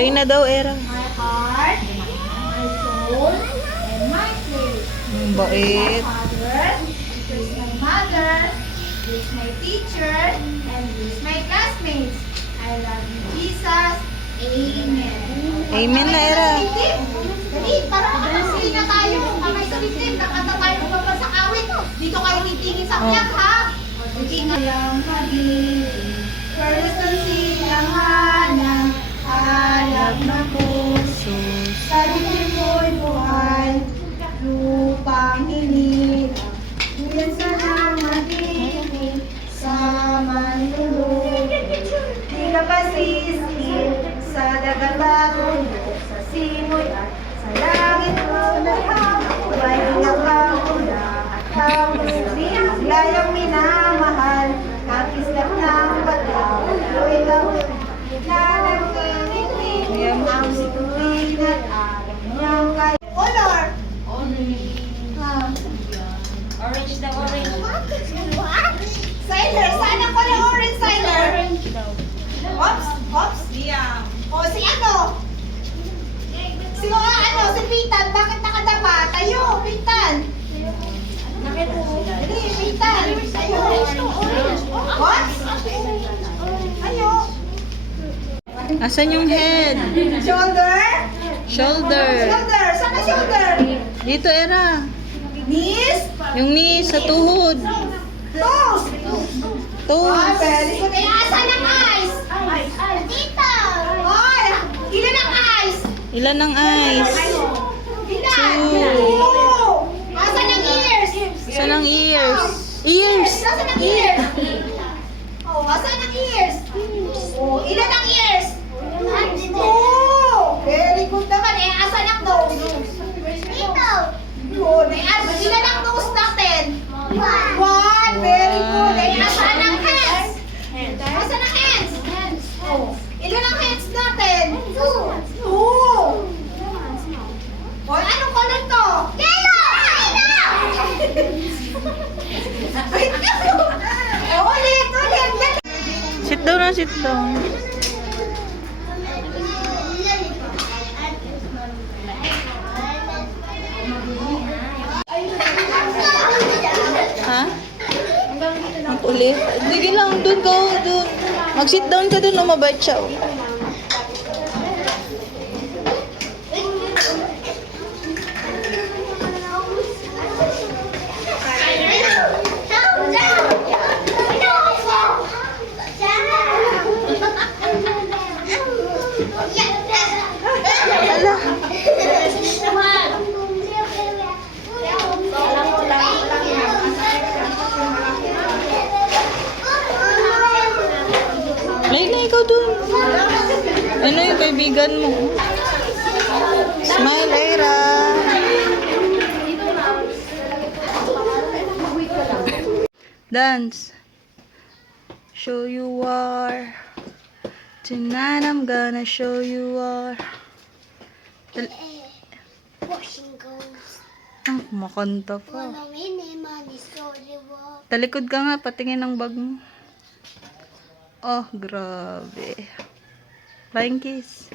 Pray na daw, Era. My heart, my soul, and my faith. Bait. My father, this is my mother, this is my teacher, and this is my classmates. I love you, Jesus. Amen. Amen na, Era. Dali, para makasili na tayo. Kamay sa dibdib, nakanta tayo lumabas sa awit. Dito kayo titingin sa tiyak, ha? Sige nga. Yang magiging first ang silanganan, alab ng puso. Sa dibdib mo'y buhay, lupang hinirang. Ngunit sanang magiging sa manlulog. Di ka pa sisip sa dagat matulog, sa simoy at sa langit mo may nakakula at hapos layang minamahal, kakislap ng bataw, ako'y lawin na nagtinignig ang situin at alam niyang kaya. Color! Orange daw, orange. Siler, saan ang color orange, Siler? Hops, hops. Yeah. O si ano? Si si Pitan, bakit nakadapa? Tayo, Pitan. Dali, Pitan. Tayo. What? Tayo. Asan yung head? Shoulder. Shoulder. Shoulder. Saan ang shoulder? Dito, Era. Knees. Yung knees sa tuhod. Toes. Toes. Very good. Eh, asan ang eyes? Dito. Oy, ilan ang eyes? Ilan ang eyes? Ilan? Two. Asan ang ears? Asan ang ears? Ears. Asan ang ears? Oh, asan ang ears? Oh, ilan ang ears? Oh, very good naman. Eh, asan ang nose? Dito. Good. Eh, ilan ang nose natin? One. Very good. Eh, asan ang hands? Asan ang hands? Oh, ilan ang hands natin? Two. Oh, anong color to? Yellow! Wait lang. Oh, ulit. Sit down na, sit down. Ha? Ang kulit. Sige lang, dun ka, dun. Mag-sit down ka dun, mabait siya. Oh. May na ikaw dun. Ano yung kaibigan mo? Smile, Era. Dance. Show you war. Tonight I'm gonna show you war. Washing goes. Ah, kumakanta pa. Walang iniman, story walk. Talikod ka nga, patingin ng bag mo. Oh, grabe. Flying kiss.